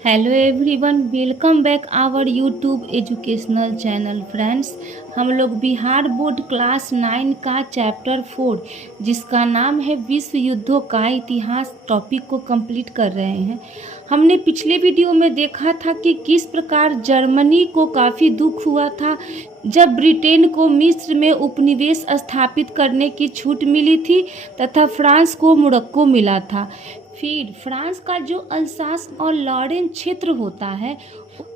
Hello everyone, welcome back our YouTube educational channel. Friends, हम लोग Bihar board class 9 का chapter 4 जिसका नाम है विश्व युद्धों का इतिहास टॉपिक को कंप्लीट कर रहे हैं। हमने पिछले वीडियो में देखा था कि किस प्रकार जर्मनी को काफ़ी दुख हुआ था जब ब्रिटेन को मिस्र में उपनिवेश स्थापित करने की छूट मिली थी तथा फ्रांस को मोरक्को मिला था। फिर फ्रांस का जो अल्सास और लॉरेन क्षेत्र होता है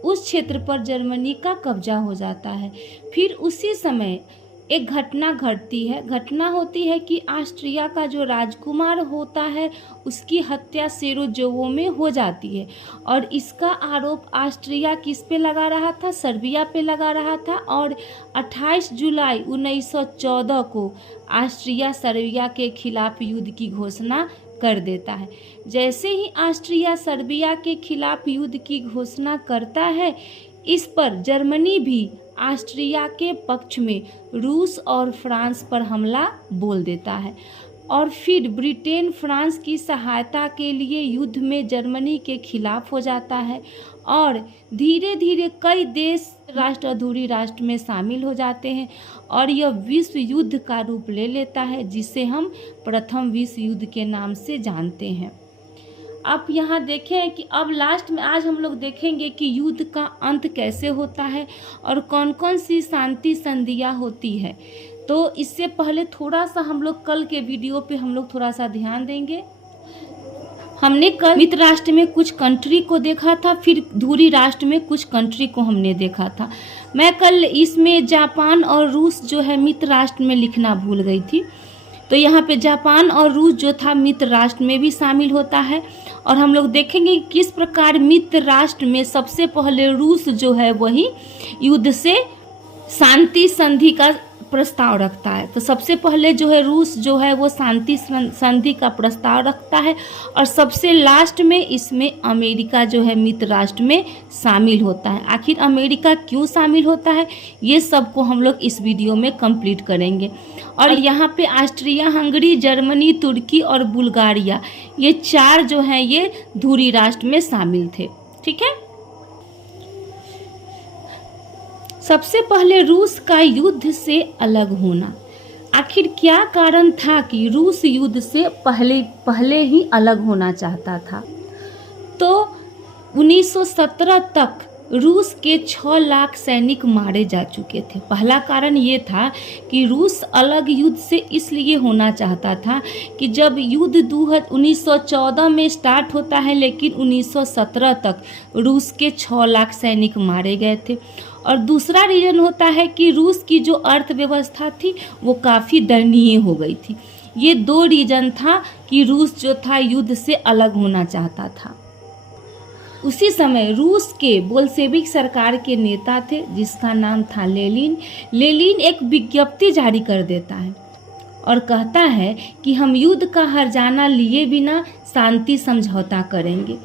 उस क्षेत्र पर जर्मनी का कब्जा हो जाता है। फिर उसी समय एक घटना घटती है। घटना होती है कि ऑस्ट्रिया का जो राजकुमार होता है उसकी हत्या सेरोजोवो में हो जाती है और इसका आरोप ऑस्ट्रिया किस पे लगा रहा था? सर्बिया पे लगा रहा था। और 28 जुलाई 1914 को ऑस्ट्रिया सर्बिया के खिलाफ युद्ध की घोषणा कर देता है। जैसे ही ऑस्ट्रिया सर्बिया के खिलाफ युद्ध की घोषणा करता है, इस पर जर्मनी भी ऑस्ट्रिया के पक्ष में रूस और फ्रांस पर हमला बोल देता है और फिर ब्रिटेन फ्रांस की सहायता के लिए युद्ध में जर्मनी के खिलाफ हो जाता है और धीरे धीरे कई देश राष्ट्र अधूरी राष्ट्र में शामिल हो जाते हैं और यह विश्व युद्ध का रूप ले लेता है जिसे हम प्रथम विश्व युद्ध के नाम से जानते हैं। आप यहाँ देखें कि अब लास्ट में आज हम लोग देखेंगे कि युद्ध का अंत कैसे होता है और कौन कौन सी शांति संधियाँ होती है। तो इससे पहले थोड़ा सा हम लोग कल के वीडियो पे हम लोग थोड़ा सा ध्यान देंगे। हमने कल मित्र राष्ट्र में कुछ कंट्री को देखा था, फिर धुरी राष्ट्र में कुछ कंट्री को हमने देखा था। मैं कल इसमें जापान और रूस जो है मित्र राष्ट्र में लिखना भूल गई थी, तो यहाँ पे जापान और रूस जो था मित्र राष्ट्र में भी शामिल होता है और हम लोग देखेंगे कि किस प्रकार मित्र राष्ट्र में सबसे पहले रूस जो है वही युद्ध से शांति संधि का प्रस्ताव रखता है। तो सबसे पहले जो है रूस जो है वो शांति संधि का प्रस्ताव रखता है और सबसे लास्ट में इसमें अमेरिका जो है मित्र राष्ट्र में शामिल होता है। आखिर अमेरिका क्यों शामिल होता है ये सब को हम लोग इस वीडियो में कंप्लीट करेंगे। और यहाँ पे ऑस्ट्रिया हंगरी, जर्मनी, तुर्की और बुल्गारिया ये चार जो हैं ये धुरी राष्ट्र में शामिल थे। ठीक है, सबसे पहले रूस का युद्ध से अलग होना। आखिर क्या कारण था कि रूस युद्ध से पहले ही अलग होना चाहता था? तो 1917 तक रूस के 6 लाख सैनिक मारे जा चुके थे। पहला कारण ये था कि रूस अलग युद्ध से इसलिए होना चाहता था कि जब युद्ध 1914 में स्टार्ट होता है लेकिन 1917 तक रूस के 6 लाख सैनिक मारे गए थे। और दूसरा रीज़न होता है कि रूस की जो अर्थव्यवस्था थी वो काफ़ी दयनीय हो गई थी। ये दो रीज़न था कि रूस जो था युद्ध से अलग होना चाहता था। उसी समय रूस के बोल्शेविक सरकार के नेता थे जिसका नाम था लेनिन। लेनिन एक विज्ञप्ति जारी कर देता है और कहता है कि हम युद्ध का हर्जाना लिए बिना शांति समझौता करेंगे।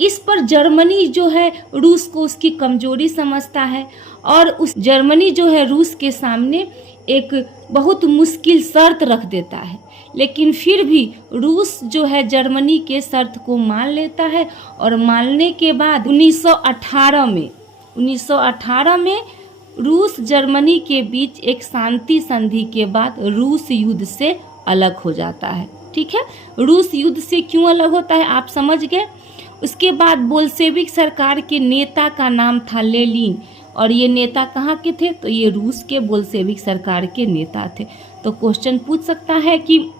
इस पर जर्मनी जो है रूस को उसकी कमजोरी समझता है और उस जर्मनी जो है रूस के सामने एक बहुत मुश्किल शर्त रख देता है, लेकिन फिर भी रूस जो है जर्मनी के शर्त को मान लेता है और मानने के बाद 1918 में रूस जर्मनी के बीच एक शांति संधि के बाद रूस युद्ध से अलग हो जाता है। ठीक है, रूस युद्ध से क्यों अलग होता है आप समझ गए। उसके बाद बोल्शेविक सरकार के नेता का नाम था लेनिन और ये नेता कहाँ के थे? तो ये रूस के बोल्शेविक सरकार के नेता थे। तो क्वेश्चन पूछ सकता है कि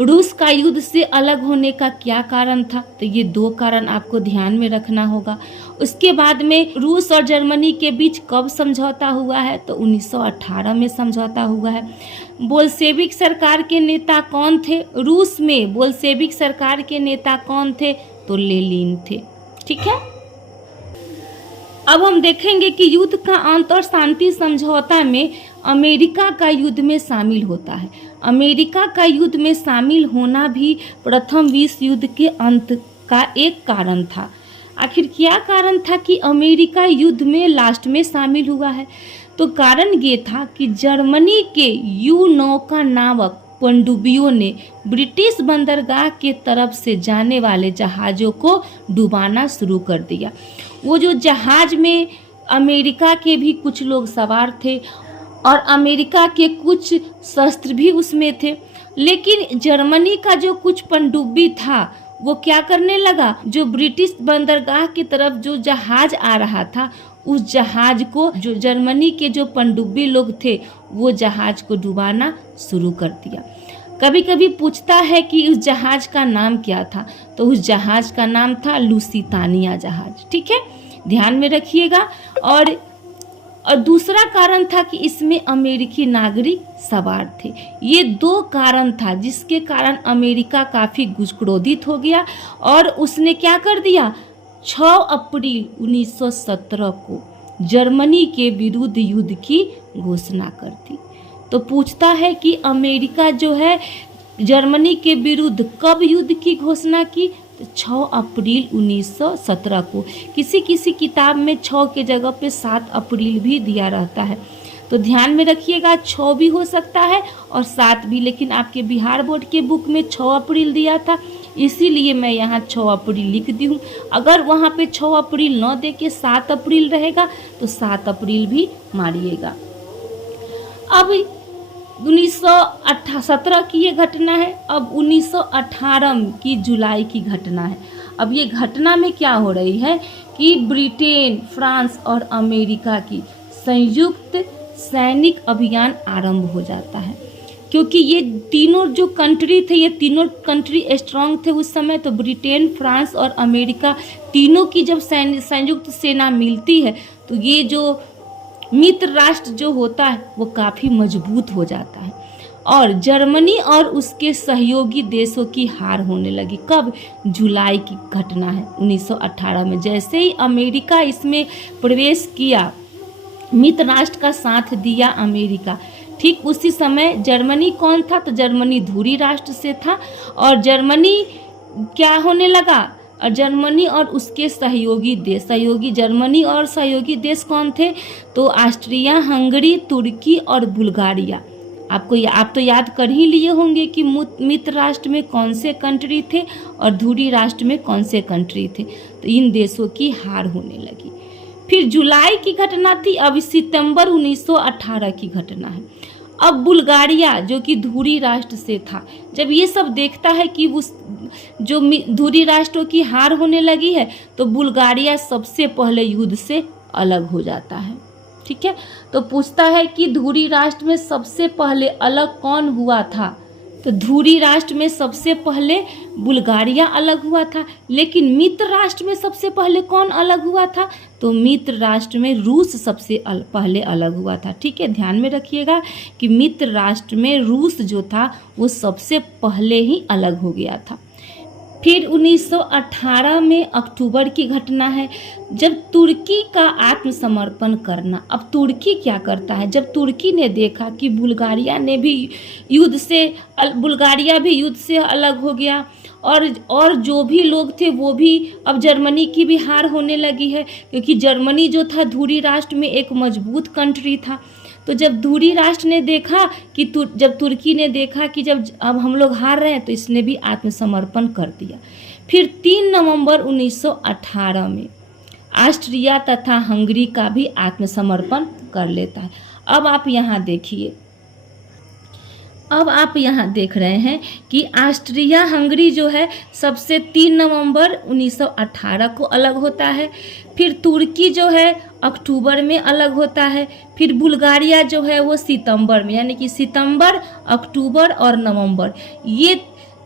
रूस का युद्ध से अलग होने का क्या कारण था? तो ये दो कारण आपको ध्यान में रखना होगा। उसके बाद में रूस और जर्मनी के बीच कब समझौता हुआ है? तो 1918 में समझौता हुआ है। बोल्शेविक सरकार के नेता कौन थे? रूस में बोल्शेविक सरकार के नेता कौन थे? तो लेनिन थे। ठीक है, अब हम देखेंगे कि युद्ध का अंत और शांति समझौता में अमेरिका का युद्ध में शामिल होता है। अमेरिका का युद्ध में शामिल होना भी प्रथम विश्व युद्ध के अंत का एक कारण था। आखिर क्या कारण था कि अमेरिका युद्ध में लास्ट में शामिल हुआ है? तो कारण ये था कि जर्मनी के यू नौका नामक पनडुब्बियों ने ब्रिटिश बंदरगाह के तरफ से जाने वाले जहाज़ों को डुबाना शुरू कर दिया। वो जो जहाज़ में अमेरिका के भी कुछ लोग सवार थे और अमेरिका के कुछ शस्त्र भी उसमें थे, लेकिन जर्मनी का जो कुछ पनडुब्बी था वो क्या करने लगा, जो ब्रिटिश बंदरगाह की तरफ जो जहाज आ रहा था उस जहाज को, जो जर्मनी के जो पनडुब्बी लोग थे वो जहाज को डुबाना शुरू कर दिया। कभी कभी पूछता है कि उस जहाज का नाम क्या था, तो उस जहाज का नाम था लुसितानिया जहाज। ठीक है, ध्यान में रखिएगा। और दूसरा कारण था कि इसमें अमेरिकी नागरिक सवार थे। ये दो कारण था जिसके कारण अमेरिका काफ़ी क्रोधित हो गया और उसने क्या कर दिया, 6 अप्रैल 1917 को जर्मनी के विरुद्ध युद्ध की घोषणा कर दी। तो पूछता है कि अमेरिका जो है जर्मनी के विरुद्ध कब युद्ध की घोषणा की, तो 6 अप्रैल 1917 को। किसी किसी किताब में 6 के जगह पे 7 अप्रैल भी दिया रहता है, तो ध्यान में रखिएगा 6 भी हो सकता है और 7 भी, लेकिन आपके बिहार बोर्ड के बुक में 6 अप्रैल दिया था, इसीलिए मैं यहाँ 6 अप्रैल लिख दी हूँ। अगर वहाँ पे 6 अप्रैल न दे के 7 अप्रैल रहेगा तो 7 अप्रैल भी मारिएगा। अब 1917 की ये घटना है। अब 1918 की जुलाई की घटना है। अब ये घटना में क्या हो रही है कि ब्रिटेन, फ्रांस और अमेरिका की संयुक्त सैनिक अभियान आरंभ हो जाता है, क्योंकि ये तीनों जो कंट्री थे, ये तीनों कंट्री स्ट्रांग थे उस समय। तो ब्रिटेन, फ्रांस और अमेरिका तीनों की जब संयुक्त सेना मिलती है तो ये जो मित्र राष्ट्र जो होता है वो काफ़ी मजबूत हो जाता है। और जर्मनी और उसके सहयोगी देशों की हार होने लगी। कब? जुलाई की घटना है 1918 में। जैसे ही अमेरिका इसमें प्रवेश किया, मित्र राष्ट्र का साथ दिया अमेरिका, ठीक उसी समय जर्मनी कौन था, तो जर्मनी धुरी राष्ट्र से था। और जर्मनी क्या होने लगा, और जर्मनी और उसके सहयोगी देश, सहयोगी जर्मनी और सहयोगी देश कौन थे, तो ऑस्ट्रिया, हंगरी, तुर्की और बुल्गारिया। आप तो याद कर ही लिए होंगे कि मित्र राष्ट्र में कौन से कंट्री थे और धुरी राष्ट्र में कौन से कंट्री थे। तो इन देशों की हार होने लगी। फिर जुलाई की घटना थी। अब सितंबर 1918 की घटना है। अब बुल्गारिया जो कि धुरी राष्ट्र से था, जब ये सब देखता है कि उस जो धुरी राष्ट्रों की हार होने लगी है, तो बुल्गारिया सबसे पहले युद्ध से अलग हो जाता है। ठीक है, तो पूछता है कि धुरी राष्ट्र में सबसे पहले अलग कौन हुआ था, तो धुरी राष्ट्र में सबसे पहले बुल्गारिया अलग हुआ था। लेकिन मित्र राष्ट्र में सबसे पहले कौन अलग हुआ था, तो मित्र राष्ट्र में रूस सबसे पहले अलग हुआ था। ठीक है, ध्यान में रखिएगा कि मित्र राष्ट्र में रूस जो था वो सबसे पहले ही अलग हो गया था। फिर 1918 में अक्टूबर की घटना है, जब तुर्की का आत्मसमर्पण करना। अब तुर्की क्या करता है, जब तुर्की ने देखा कि बुल्गारिया भी युद्ध से अलग हो गया और जो भी लोग थे वो भी, अब जर्मनी की भी हार होने लगी है, क्योंकि जर्मनी जो था धुरी राष्ट्र में एक मजबूत कंट्री था। तो जब धुरी राष्ट्र ने देखा कि जब तुर्की ने देखा कि जब अब हम लोग हार रहे हैं, तो इसने भी आत्मसमर्पण कर दिया। फिर 3 नवंबर 1918 में ऑस्ट्रिया तथा हंगरी का भी आत्मसमर्पण कर लेता है। अब आप यहाँ देखिए, अब आप यहाँ देख रहे हैं कि ऑस्ट्रिया हंगरी जो है सबसे 3 नवंबर 1918 को अलग होता है। फिर तुर्की जो है अक्टूबर में अलग होता है। फिर बुल्गारिया जो है वो सितंबर में, यानी कि सितंबर, अक्टूबर और नवंबर, ये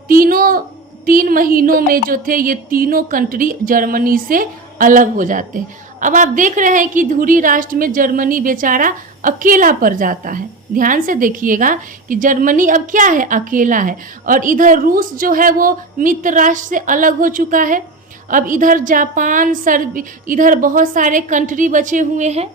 3 महीनों में जो थे ये तीनों कंट्री जर्मनी से अलग हो जाते हैं। अब आप देख रहे हैं कि धुरी राष्ट्र में जर्मनी बेचारा अकेला पड़ जाता है। ध्यान से देखिएगा कि जर्मनी अब क्या है, अकेला है। और इधर रूस जो है वो मित्र राष्ट्र से अलग हो चुका है। अब इधर जापान, इधर बहुत सारे कंट्री बचे हुए हैं।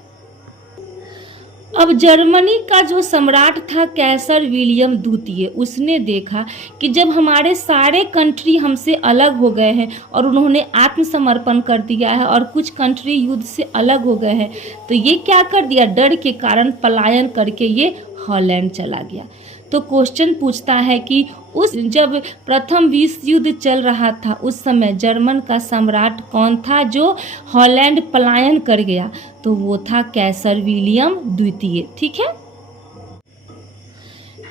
अब जर्मनी का जो सम्राट था कैसर विलियम द्वितीय, उसने देखा कि जब हमारे सारे कंट्री हमसे अलग हो गए हैं और उन्होंने आत्मसमर्पण कर दिया है और कुछ कंट्री युद्ध से अलग हो गए हैं, तो ये क्या कर दिया, डर के कारण पलायन करके ये हॉलैंड चला गया। तो क्वेश्चन पूछता है कि उस जब प्रथम विश्व युद्ध चल रहा था उस समय जर्मन का सम्राट कौन था जो हॉलैंड पलायन कर गया? तो वो था कैसर विलियम द्वितीय। ठीक है,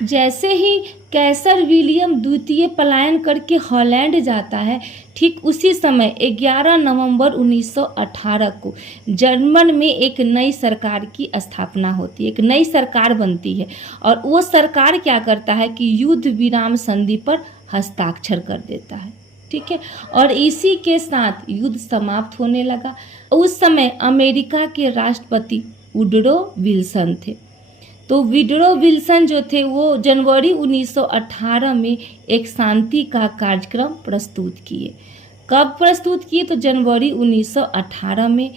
जैसे ही कैसर विलियम द्वितीय पलायन करके हॉलैंड जाता है, ठीक उसी समय 11 नवंबर 1918 को जर्मन में एक नई सरकार की स्थापना होती है, एक नई सरकार बनती है। और वो सरकार क्या करता है कि युद्ध विराम संधि पर हस्ताक्षर कर देता है। ठीक है, और इसी के साथ युद्ध समाप्त होने लगा। उस समय अमेरिका के राष्ट्रपति वुडरो विल्सन थे। तो वुडरो विल्सन जो थे वो जनवरी 1918 में एक शांति का कार्यक्रम प्रस्तुत किए। कब प्रस्तुत किए? तो जनवरी 1918 में।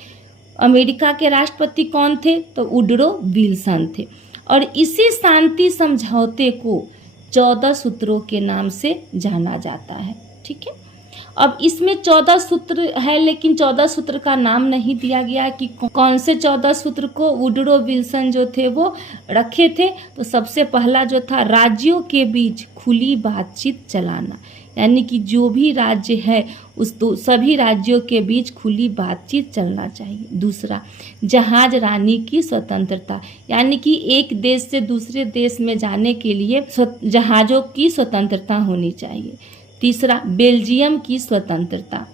अमेरिका के राष्ट्रपति कौन थे? तो वुडरो विल्सन थे। और इसी शांति समझौते को 14 सूत्रों के नाम से जाना जाता है। ठीक है, अब इसमें 14 सूत्र है, लेकिन 14 सूत्र का नाम नहीं दिया गया कि कौन से 14 सूत्र को वुडरो विल्सन जो थे वो रखे थे। तो सबसे पहला जो था, राज्यों के बीच खुली बातचीत चलाना, यानी कि जो भी राज्य है उस सभी राज्यों के बीच खुली बातचीत चलना चाहिए। दूसरा, जहाज रानी की स्वतंत्रता, यानी कि एक देश से दूसरे देश में जाने के लिए जहाज़ों की स्वतंत्रता होनी चाहिए। तीसरा, बेल्जियम की स्वतंत्रता।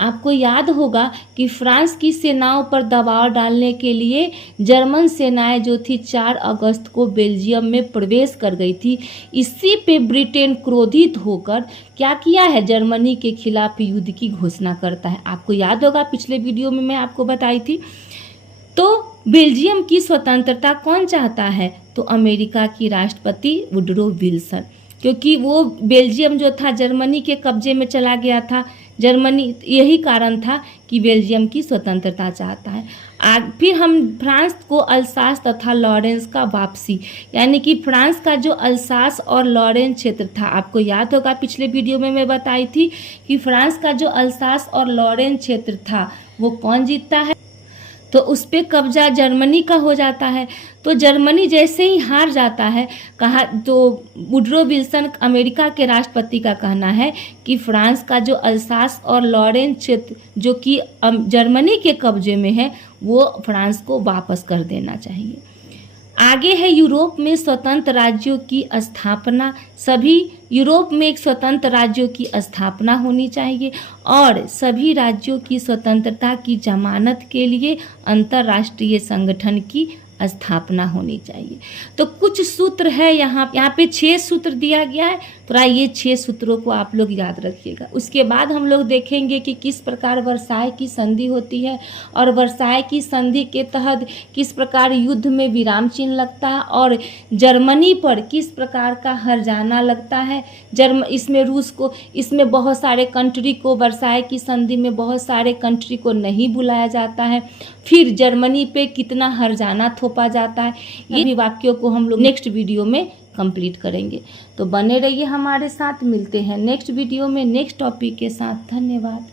आपको याद होगा कि फ्रांस की सेनाओं पर दबाव डालने के लिए जर्मन सेनाएं जो थी 4 अगस्त को बेल्जियम में प्रवेश कर गई थी। इसी पे ब्रिटेन क्रोधित होकर क्या किया है, जर्मनी के खिलाफ युद्ध की घोषणा करता है। आपको याद होगा, पिछले वीडियो में मैं आपको बताई थी। तो बेल्जियम की स्वतंत्रता कौन चाहता है? तो अमेरिका की राष्ट्रपति वुडरो विल्सन, क्योंकि वो बेल्जियम जो था जर्मनी के कब्जे में चला गया था। जर्मनी, यही कारण था कि बेल्जियम की स्वतंत्रता चाहता है। फिर हम फ्रांस को अल्सास तथा लॉरेंस का वापसी, यानी कि फ्रांस का जो अल्सास और लॉरेंस क्षेत्र था, आपको याद होगा पिछले वीडियो में मैं बताई थी कि फ्रांस का जो अल्सास और लॉरेंस क्षेत्र था वो कौन जीतता है? तो उस पर कब्जा जर्मनी का हो जाता है। तो जर्मनी जैसे ही हार जाता है, कहा तो वुडरो विल्सन अमेरिका के राष्ट्रपति का कहना है कि फ्रांस का जो अल्सास और लॉरेंस क्षेत्र जो कि जर्मनी के कब्जे में है वो फ्रांस को वापस कर देना चाहिए। आगे है यूरोप में स्वतंत्र राज्यों की स्थापना। सभी यूरोप में एक स्वतंत्र राज्यों की स्थापना होनी चाहिए और सभी राज्यों की स्वतंत्रता की जमानत के लिए अंतर्राष्ट्रीय संगठन की स्थापना होनी चाहिए। तो कुछ सूत्र है यहाँ पे 6 सूत्र दिया गया है। तो ये 6 सूत्रों को आप लोग याद रखिएगा। उसके बाद हम लोग देखेंगे कि किस प्रकार वर्साय की संधि होती है और वर्साय की संधि के तहत किस प्रकार युद्ध में विराम चिन्ह लगता है और जर्मनी पर किस प्रकार का हर्जाना लगता है। इसमें रूस को, इसमें बहुत सारे कंट्री को, वर्साय की संधि में बहुत सारे कंट्री को नहीं बुलाया जाता है। फिर जर्मनी पे कितना हर्जाना थोपा जाता है। ये भी वाक्यों को हम लोग नेक्स्ट वीडियो में कंप्लीट करेंगे। तो बने रहिए हमारे साथ, मिलते हैं नेक्स्ट वीडियो में नेक्स्ट टॉपिक के साथ। धन्यवाद।